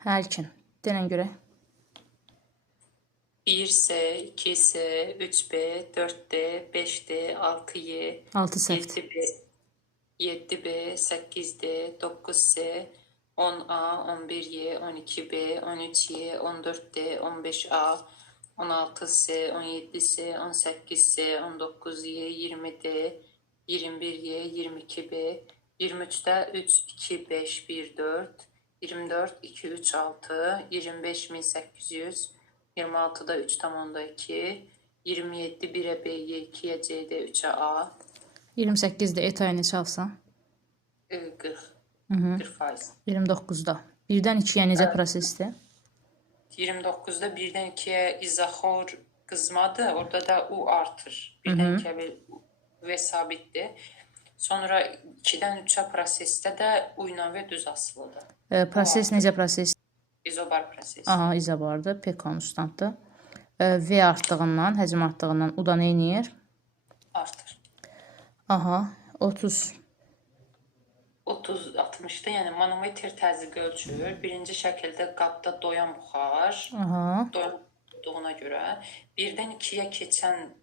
Hər ilkin. Denən görək. 1S, 2S, 3B, 4D, 5D, 6Y, 6 səhvdir. 7B, 7B, 8D, 9S, 10A, 11Y, 12B, 13Y, 14D, 15A, 16S, 17S, 18S, 19Y, 20D, 21Y, 22B, 23'də 3, 2, 5, 1, 4, 24, 2, 3, 6, 25.800, 26'da 3,2, 27 1'e B'ye, 2'ye C'de, 3'e A, 28-də et ayı neçə alsan? 40, 40%. 29-da. 1-dən 2-yə necə prosesdir? 29'da 1'den 2'ye izaxor qızmadır. Orada da U artır. 1'den 2'ye bir V sabitdir. Sonra 2'den 3'e prosesdə də U ilə V düz asılıdır. Proses necə proses? İzobar proses. Aha, izobardır. P konstantdır. V artdığından, həcm artdığından U da nə edir? Artır. Aha, 30. 30-60'da yəni manometr təzyiq ölçür. Birinci şəkildə qabda doyan buxar. Aha. Doyanduğuna görə 1-dən 2-yə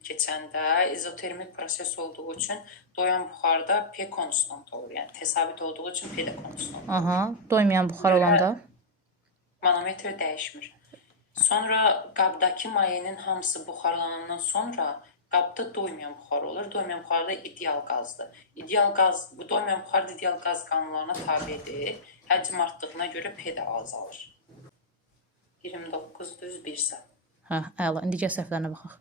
keçəndə izotermik proses olduğu üçün doyan buxarda P konstant olur. Yəni təsabit olduğu üçün P də konstant olur. Aha, doymayan buxar olanda manometr dəyişmir. Sonra qabdakı mayenin hamısı buxarlanandan sonra qabda doymayan buxar olur. Doymayan buxar da ideal qazdır. Bu doymayan buxar da ideal qaz qanunlarına tabedir. Həcm artdığına görə P də azalır. 29 düz 1 səhv. Hə, əla. İndi gəl səhvlərinə baxaq.